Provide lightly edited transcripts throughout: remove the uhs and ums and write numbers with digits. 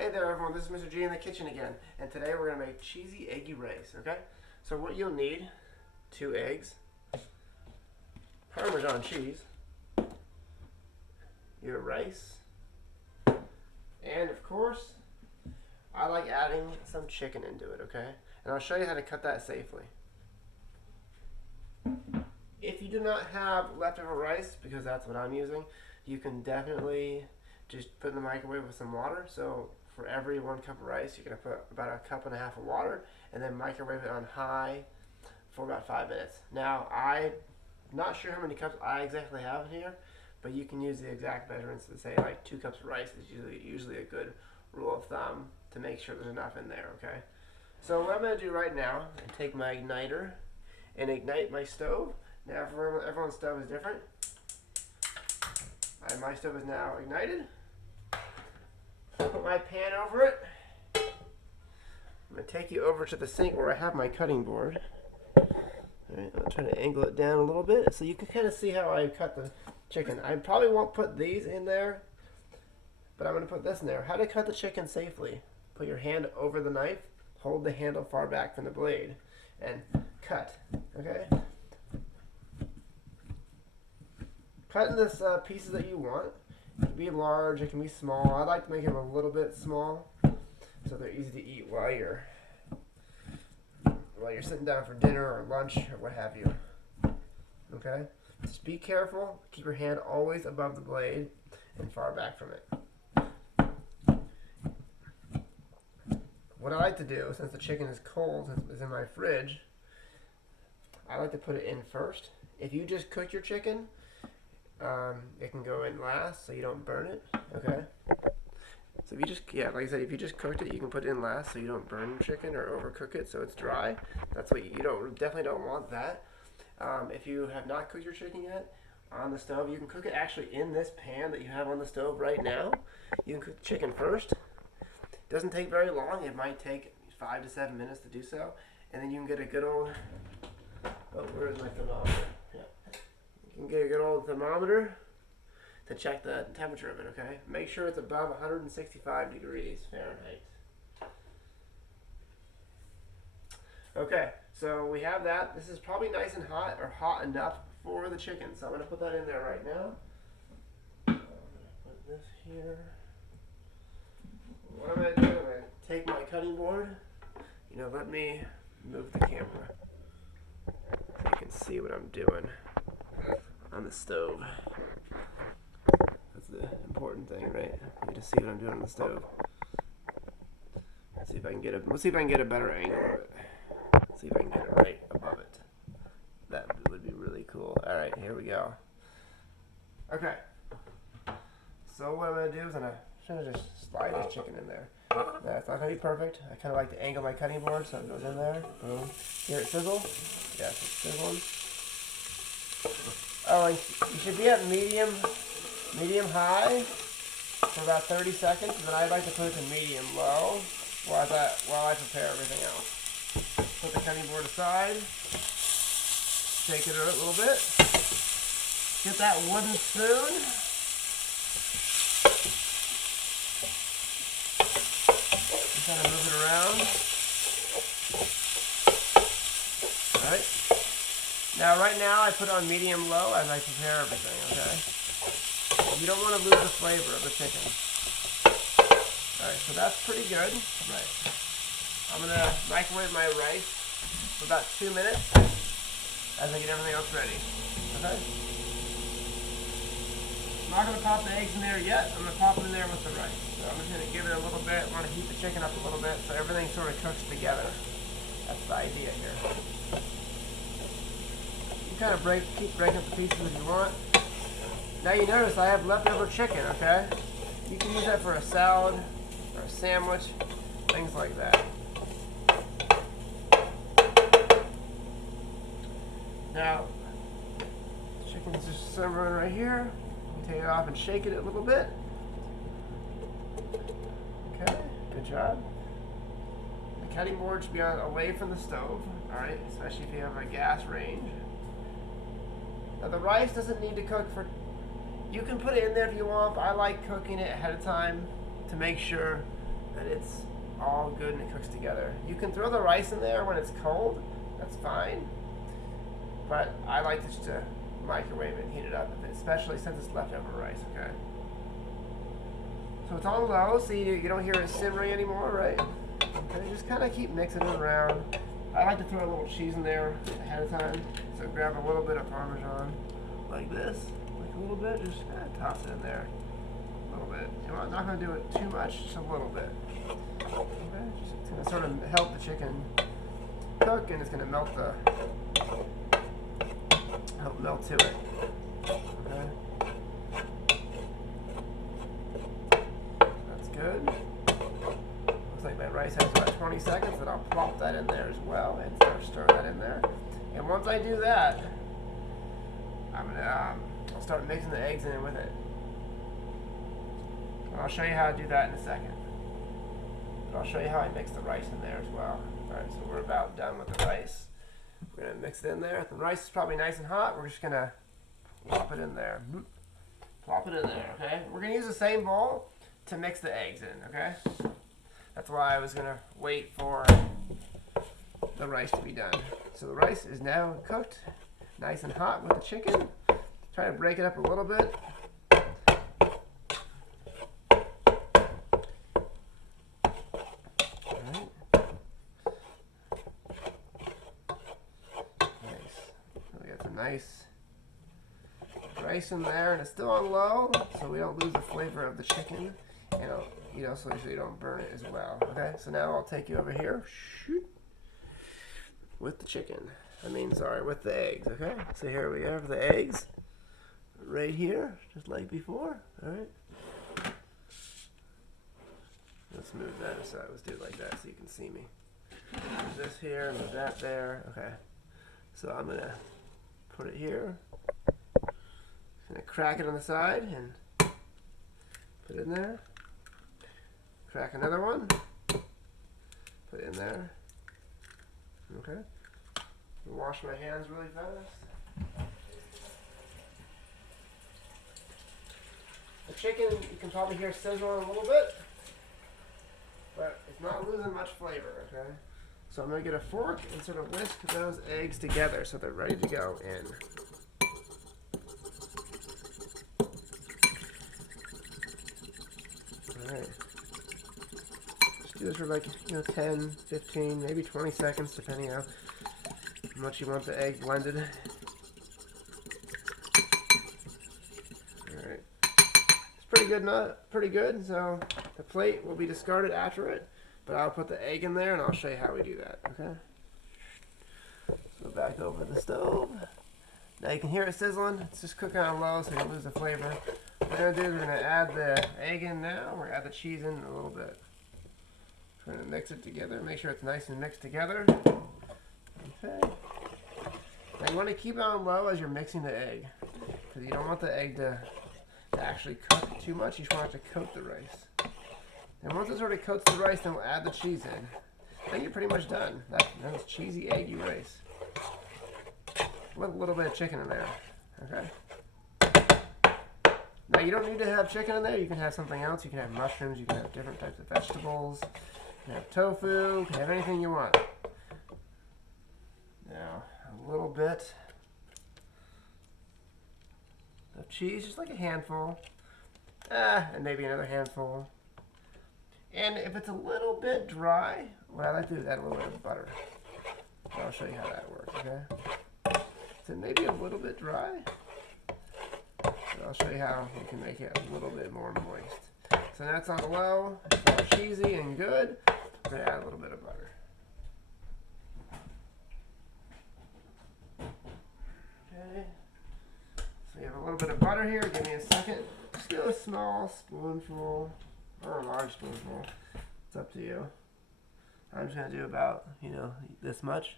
Hey there everyone, this is Mr. G in the kitchen again, and today we're going to make cheesy eggy rice, okay? So what you'll need, 2 eggs, Parmesan cheese, your rice, and of course, I like adding some chicken into it, okay? And I'll show you how to cut that safely. If you do not have leftover rice, because that's what I'm using, you can definitely just put in the microwave with some water. So for every 1 cup of rice, you're going to put about 1.5 cups of water and then microwave it on high for about 5 minutes. Now, I'm not sure how many cups I exactly have in here, but you can use the exact measurements to say like 2 cups of rice is usually a good rule of thumb to make sure there's enough in there, okay? So what I'm going to do right now, I take my igniter and ignite my stove. Now, everyone's stove is different. My stove is now ignited. Put my pan over it. I'm going to take you over to the sink where I have my cutting board. Alright, I'll try to angle it down a little bit so you can kind of see how I cut the chicken. I probably won't put these in there, but I'm going to put this in there. How to cut the chicken safely. Put your hand over the knife, hold the handle far back from the blade, and cut. Okay? Cut in this pieces that you want. It can be large, it can be small. I like to make them a little bit small so they're easy to eat while you're sitting down for dinner or lunch or what have you. Okay? Just be careful. Keep your hand always above the blade and far back from it. What I like to do, since the chicken is cold, since it's in my fridge, I like to put it in first. If you just cook your chicken, it can go in last so you don't burn it, okay? So if you just, like I said, if you just cooked it, you can put it in last so you don't burn your chicken or overcook it so it's dry. That's what you definitely don't want that. If you have not cooked your chicken yet on the stove, you can cook it actually in this pan that you have on the stove right now. You can cook the chicken first. It doesn't take very long. It might take 5 to 7 minutes to do so. And then you can get a good old, oh, where is my thermometer? Yeah. You can get a good old thermometer to check the temperature of it, okay? Make sure it's above 165 degrees Fahrenheit. Okay, so we have that. This is probably nice and hot, or hot enough for the chicken. So I'm going to put that in there right now. I'm going to put this here. What I'm going to do, I'm going to take my cutting board. Let me move the camera so you can see what I'm doing on the stove. That's the important thing, right? You just see what I'm doing on the stove. Let's see if I can get a better angle of it. See if I can get it right above it. That would be really cool. All right, here we go. Okay. So what I'm gonna do is I'm gonna just slide this chicken in there. Now, it's not gonna be perfect. I kind of like to angle my cutting board so it goes in there. Boom. Hear it sizzle? Yes, it's sizzling. Oh, and you should be at medium high for about 30 seconds, and then I like to put it to medium low while I prepare everything else. Put the cutting board aside, shake it a little bit, get that wooden spoon, just kind of move it around. Alright. Now right now I put it on medium low as I prepare everything, okay? You don't want to lose the flavor of the chicken. Alright, so that's pretty good. Right. I'm going to microwave my rice for about 2 minutes as I get everything else ready. Okay? I'm not going to pop the eggs in there yet. I'm going to pop them in there with the rice. So I'm just going to give it a little bit. I want to heat the chicken up a little bit so everything sort of cooks together. That's the idea here. You kind of keep breaking up the pieces if you want. Now you notice I have leftover chicken, okay? You can use that for a salad or a sandwich, things like that. Now, the chicken's just simmering right here. Take it off and shake it a little bit. Okay, good job. The cutting board should be away from the stove, alright, especially if you have a gas range. Now the rice doesn't need to cook for, you can put it in there if you want, but I like cooking it ahead of time to make sure and it's all good and it cooks together. You can throw the rice in there when it's cold, that's fine, but I like just to microwave it and heat it up, especially since it's leftover rice, okay? So it's on low, so you don't hear it simmering anymore, right? Okay, just kind of keep mixing it around. I like to throw a little cheese in there ahead of time, so grab a little bit of Parmesan, like this, like a little bit, just kind of toss it in there, a little bit. You know, I'm not going to do it too much, just a little bit. Okay, just going to sort of help the chicken cook, and it's going to help melt to it. Okay. That's good. Looks like my rice has about 20 seconds, and I'll plop that in there as well and start stirring that in there. And once I do that, I'll start mixing the eggs in with it. And I'll show you how to do that in a second. But I'll show you how I mix the rice in there as well. Alright, so we're about done with the rice. We're going to mix it in there. The rice is probably nice and hot. We're just going to plop it in there. Plop it in there, okay? We're going to use the same bowl to mix the eggs in, okay? That's why I was going to wait for the rice to be done. So the rice is now cooked, nice and hot with the chicken. Try to break it up a little bit. Nice rice in there, and it's still on low, so we don't lose the flavor of the chicken, and so you don't burn it as well. Okay, so now I'll take you over here with the chicken. With the eggs. Okay, so here we have the eggs right here, just like before. All right, let's move that aside. Let's do it like that so you can see me. Move this here, move that there. Okay, so I'm gonna put it here. Just gonna crack it on the side and put it in there. Crack another one. Put it in there. Okay. Wash my hands really fast. The chicken, you can probably hear sizzling a little bit, but it's not losing much flavor, okay? So I'm going to get a fork and sort of whisk those eggs together so they're ready to go in. Alright. Just do this for 10, 15, maybe 20 seconds, depending on how much you want the egg blended. Alright. It's pretty good, so the plate will be discarded after it. But I'll put the egg in there and I'll show you how we do that, okay? Go back over the stove. Now you can hear it sizzling. It's just cooking on low so you don't lose the flavor. What we're going to do is we're going to add the egg in now. We're going to add the cheese in a little bit. We're going to mix it together. Make sure it's nice and mixed together. Okay. Now you want to keep it on low as you're mixing the egg, because you don't want the egg to actually cook too much. You just want it to coat the rice. And once it sort of coats the rice, then we'll add the cheese in. Then you're pretty much done. That's cheesy, eggy rice with a little bit of chicken in there. Okay. Now you don't need to have chicken in there. You can have something else. You can have mushrooms. You can have different types of vegetables. You can have tofu. You can have anything you want. Now a little bit of cheese, just like a handful. And maybe another handful. And if it's a little bit dry, what I like to do is add a little bit of butter. So I'll show you how that works, okay? So maybe a little bit dry. So I'll show you how you can make it a little bit more moist. So now it's on low, it's all cheesy and good. We're going to add a little bit of butter. Okay. So you have a little bit of butter here. Give me a second. Just do a small spoonful. Or a large spoonful. It's up to you. I'm just going to do about, this much.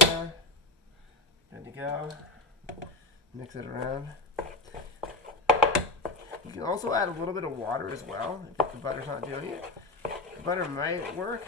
There. Good to go. Mix it around. You can also add a little bit of water as well if the butter's not doing it. The butter might work,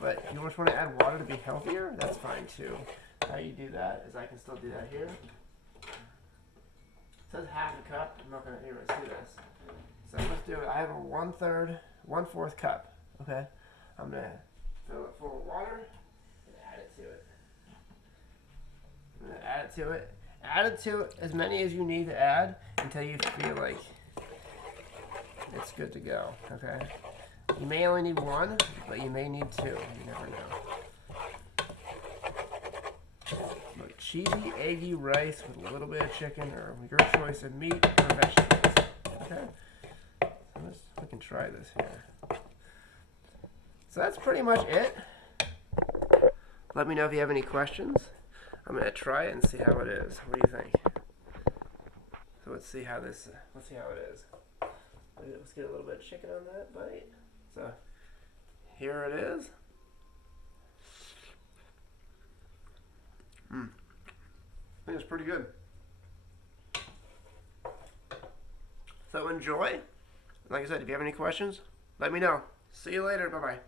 but if you just want to add water to be healthier, that's fine too. How you do that is I can still do that here. It says half a cup. I'm not going to do this. So let's do it. I have a 1/3 1/4 cup. Okay, I'm gonna fill it full of water and add it to it. I'm gonna add it to it. Add it to as many as you need to add until you feel like it's good to go. Okay, you may only need 1, but you may need 2. You never know. Look, cheesy, eggy rice with a little bit of chicken or your choice of meat or vegetables. Okay, we can try this here. So that's pretty much it. Let me know if you have any questions. I'm gonna try it and see how it is. What do you think? So let's see how it is. Let's get a little bit of chicken on that bite. So here it is. I think it's pretty good. So enjoy. Like I said, if you have any questions, let me know. See you later. Bye-bye.